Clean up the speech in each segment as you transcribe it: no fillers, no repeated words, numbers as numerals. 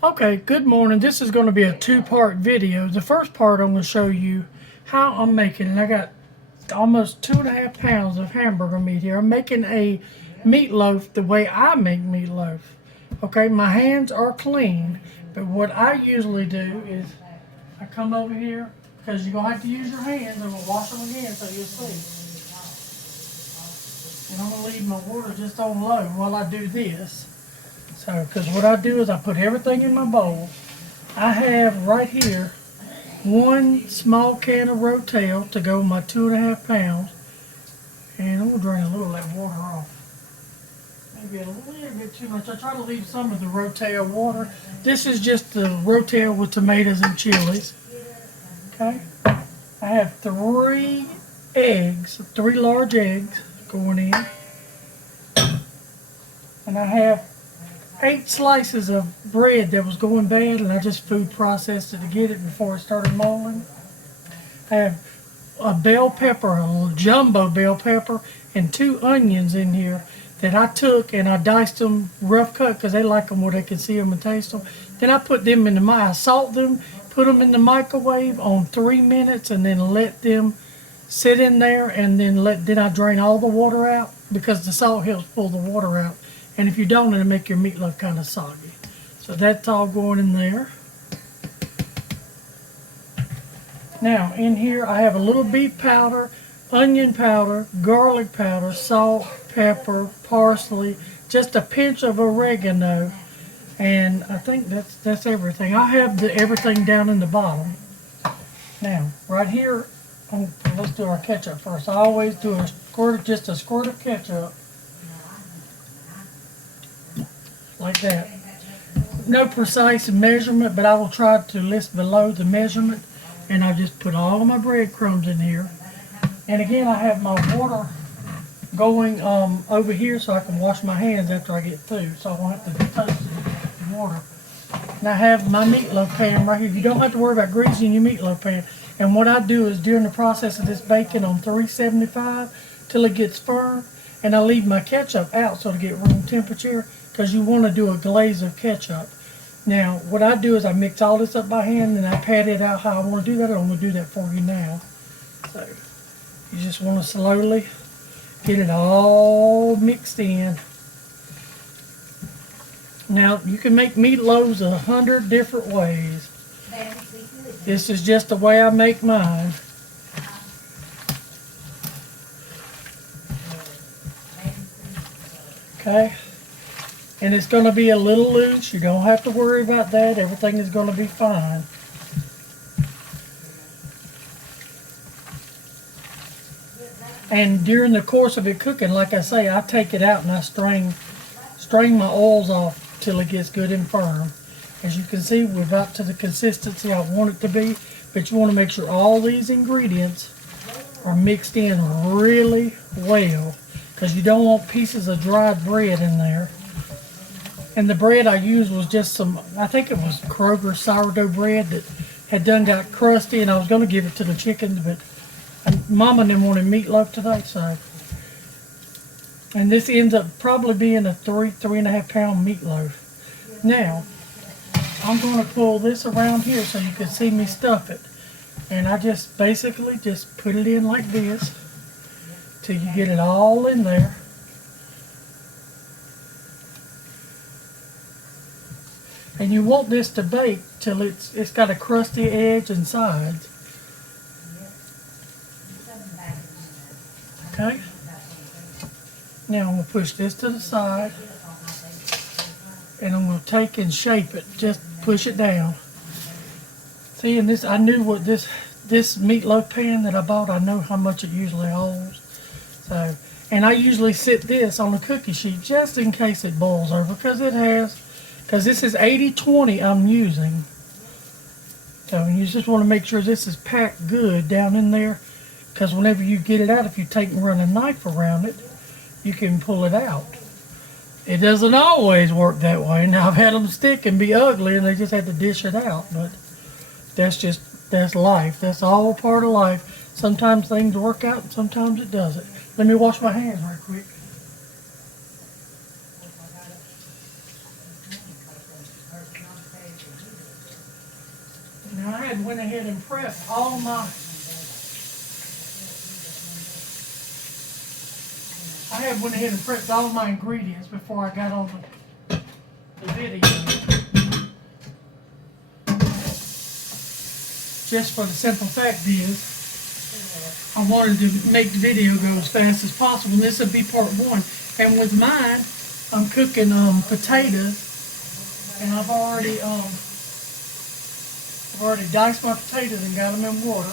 Okay, good morning. This is going to be a two-part video. The first part I'm going to show you how I'm making, and I got almost 2.5 pounds of hamburger meat here. I'm making a meatloaf the way I make meatloaf. Okay, my hands are clean, but what I usually do is I come over here, because you're going to have to use your hands, and we'll wash them again so you'll see. And I'm going to leave my water just on low while I do this. So, because what I do is I put everything in my bowl. I have right here one small can of Rotel to go with my 2.5 pounds. And I'm going to drain a little of that water off. Maybe a little bit too much. I try to leave some of the Rotel water. This is just the Rotel with tomatoes and chilies. Okay. I have 3 large eggs going in. And I have 8 slices of bread that was going bad, and I just food processed it to get it before it started molding. I have a bell pepper, a little jumbo bell pepper, and 2 onions in here that I took and I diced them rough cut because they like them where they can see them and taste them. Then I put them in I salt them, put them in the microwave on 3 minutes, and then let them sit in there, and then I drain all the water out because the salt helps pull the water out. And if you don't, it'll make your meatloaf kind of soggy. So that's all going in there. Now, in here I have a little beef powder, onion powder, garlic powder, salt, pepper, parsley, just a pinch of oregano, and I think that's everything. I have everything down in the bottom. Now, right here, let's do our ketchup first. I always do just a squirt of ketchup. Like that. No precise measurement, but I will try to list below the measurement. And I just put all my breadcrumbs in here. And again, I have my water going over here so I can wash my hands after I get through, so I won't have to touch the water. And I have my meatloaf pan right here. You don't have to worry about greasing your meatloaf pan. And what I do is during the process of this baking on 375 till it gets firm, and I leave my ketchup out so to get room temperature, because you want to do a glaze of ketchup. Now, what I do is I mix all this up by hand and I pat it out how I want to do that. I'm going to do that for you now. So, you just want to slowly get it all mixed in. Now, you can make meatloaves 100 different ways. This is just the way I make mine. Okay. And it's going to be a little loose. You don't have to worry about that. Everything is going to be fine. And during the course of it cooking, like I say, I take it out and I strain my oils off till it gets good and firm. As you can see, we're about to the consistency I want it to be. But you want to make sure all these ingredients are mixed in really well, because you don't want pieces of dried bread in there. And the bread I used was just some, I think it was Kroger sourdough bread that had got crusty, and I was going to give it to the chickens, but Mama and them wanted meatloaf today, so. And this ends up probably being a 3.5 pound meatloaf. Now, I'm going to pull this around here so you can see me stuff it. And I just basically just put it in like this till you get it all in there. And you want this to bake till it's got a crusty edge and sides. Okay. Now I'm going to push this to the side. And I'm going to take and shape it. Just push it down. See, and this, I knew what this meatloaf pan that I bought, I know how much it usually holds. So, and I usually sit this on a cookie sheet just in case it boils over, because this is 80/20 I'm using. So you just want to make sure this is packed good down in there, because whenever you get it out, if you take and run a knife around it, you can pull it out. It doesn't always work that way. Now, I've had them stick and be ugly, and they just had to dish it out, but that's life. That's all part of life. Sometimes things work out, and sometimes it doesn't. Let me wash my hands right quick. And I had went ahead and prepped all my ingredients before I got on the video. Just for the simple fact is, I wanted to make the video go as fast as possible, and this would be part one. And with mine, I'm cooking potatoes, and I've already diced my potatoes and got them in water.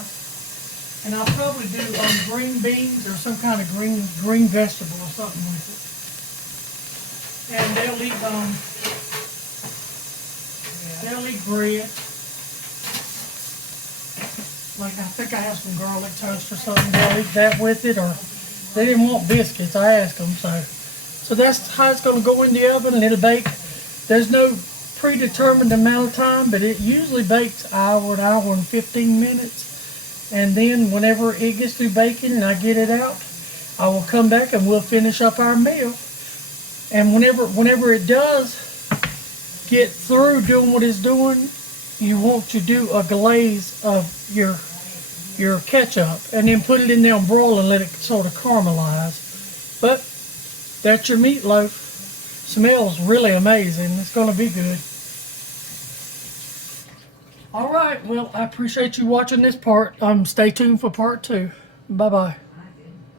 And I'll probably do green beans or some kind of green vegetable or something with it. And they'll eat bread. Like, I think I have some garlic toast or something. They'll eat that with it, or they didn't want biscuits. I asked them, so that's how it's going to go in the oven, and it'll bake. There's no predetermined amount of time, but it usually bakes an hour and 15 minutes. And then whenever it gets through baking and I get it out, I will come back and we'll finish up our meal. And whenever it does get through doing what it's doing, you want to do a glaze of your ketchup and then put it in there and broil and let it sort of caramelize. But that's your meatloaf. Smells really amazing. It's going to be good. All right, well, I appreciate you watching this part. Stay tuned for part two. Bye-bye.